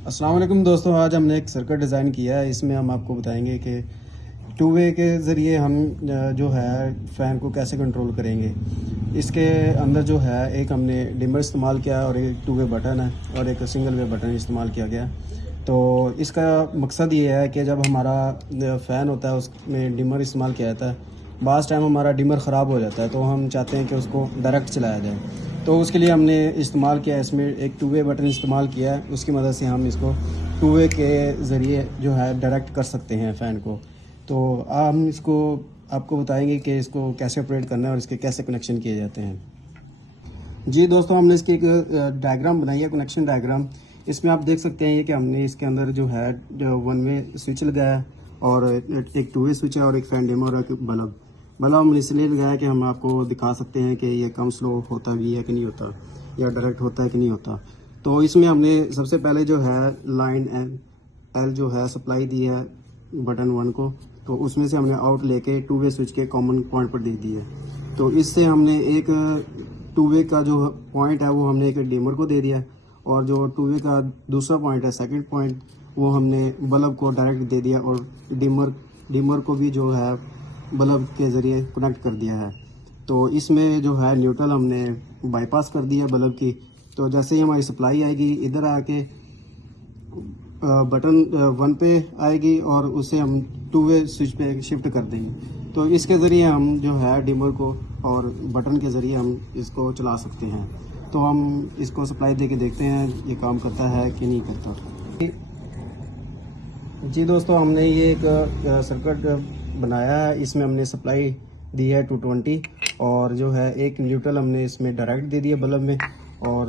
अस्सलाम वालेकुम दोस्तों, आज हमने एक सर्किट डिज़ाइन किया है। इसमें हम आपको बताएंगे कि टू वे के ज़रिए हम जो है फ़ैन को कैसे कंट्रोल करेंगे। इसके अंदर जो है एक हमने डिमर इस्तेमाल किया और एक टू वे बटन है और एक सिंगल वे बटन इस्तेमाल किया गया। तो इसका मकसद ये है कि जब हमारा फ़ैन होता है उसमें डिमर इस्तेमाल किया जाता है, बाज़ टाइम हमारा डिमर ख़राब हो जाता है, तो हम चाहते हैं कि उसको डायरेक्ट चलाया जाए। तो उसके लिए हमने इस्तेमाल किया, इसमें एक टू वे बटन इस्तेमाल किया है। उसकी मदद से हम इसको टू वे के ज़रिए जो है डायरेक्ट कर सकते हैं फ़ैन को। तो हम इसको आपको बताएंगे कि इसको कैसे ऑपरेट करना है और इसके कैसे कनेक्शन किए जाते हैं। जी दोस्तों, हमने इसकी एक डायग्राम बनाई है, कनेक्शन डायग्राम। इसमें आप देख सकते हैं कि हमने इसके अंदर जो है वन वे स्विच लगाया है और एक टू वे स्विच है और एक फैन डिमर और एक बल्ब हमने इसलिए लगाया कि हम आपको दिखा सकते हैं कि ये कम स्लो होता भी है कि नहीं होता, या डायरेक्ट होता है कि नहीं होता। तो इसमें हमने सबसे पहले जो है लाइन एल जो है सप्लाई दी है बटन 1 को, तो उसमें से हमने आउट लेके टू वे स्विच के कॉमन पॉइंट पर दे दी है। तो इससे हमने एक टू वे का जो पॉइंट है वो हमने एक डिमर को दे दिया, और जो टू वे का दूसरा पॉइंट है, सेकंड पॉइंट, वो हमने बल्ब को डायरेक्ट दे दिया और डिमर को भी जो है बल्ब के ज़रिए कनेक्ट कर दिया है। तो इसमें जो है न्यूट्रल हमने बाईपास कर दिया बल्ब की। तो जैसे ही हमारी सप्लाई आएगी इधर आके बटन 1 पे आएगी और उसे हम टू वे स्विच पे शिफ्ट कर देंगे। तो इसके ज़रिए हम जो है डिमर को और बटन के ज़रिए हम इसको चला सकते हैं। तो हम इसको सप्लाई दे के देखते हैं ये काम करता है कि नहीं करता। जी दोस्तों, हमने ये एक सर्किट बनाया है। इसमें हमने सप्लाई दी है 220 और जो है एक न्यूट्रल हमने इसमें डायरेक्ट दे दिया बल्ब में, और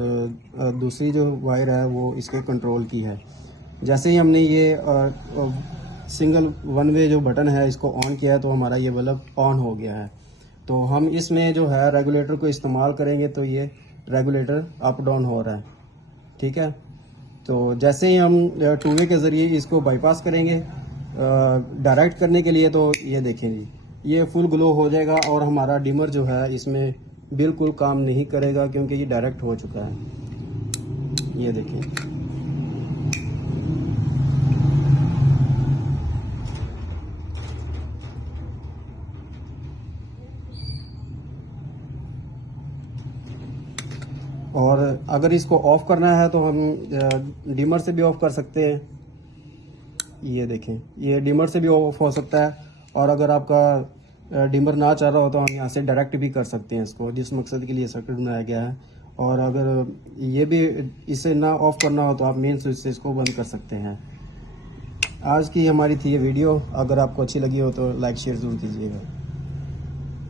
दूसरी जो वायर है वो इसके कंट्रोल की है। जैसे ही हमने ये सिंगल वन वे जो बटन है इसको ऑन किया है तो हमारा ये बल्ब ऑन हो गया है। तो हम इसमें जो है रेगुलेटर को इस्तेमाल करेंगे तो ये रेगुलेटर अप डाउन हो रहा है, ठीक है। तो जैसे ही हम टू वे के ज़रिए इसको बाईपास करेंगे डायरेक्ट करने के लिए, तो ये देखें जी, ये फुल ग्लो हो जाएगा और हमारा डिमर जो है इसमें बिल्कुल काम नहीं करेगा क्योंकि ये डायरेक्ट हो चुका है। ये देखें। और अगर इसको ऑफ़ करना है तो हम डिमर से भी ऑफ़ कर सकते हैं। ये देखें, ये डिमर से भी ऑफ हो सकता है, और अगर आपका डिमर ना चाह रहा हो तो हम यहाँ से डायरेक्ट भी कर सकते हैं इसको, जिस मकसद के लिए सर्किट बनाया गया है। और अगर ये भी इसे ना ऑफ करना हो तो आप मेन स्विच से इसको बंद कर सकते हैं। आज की हमारी थी ये वीडियो, अगर आपको अच्छी लगी हो तो लाइक शेयर ज़रूर कीजिएगा।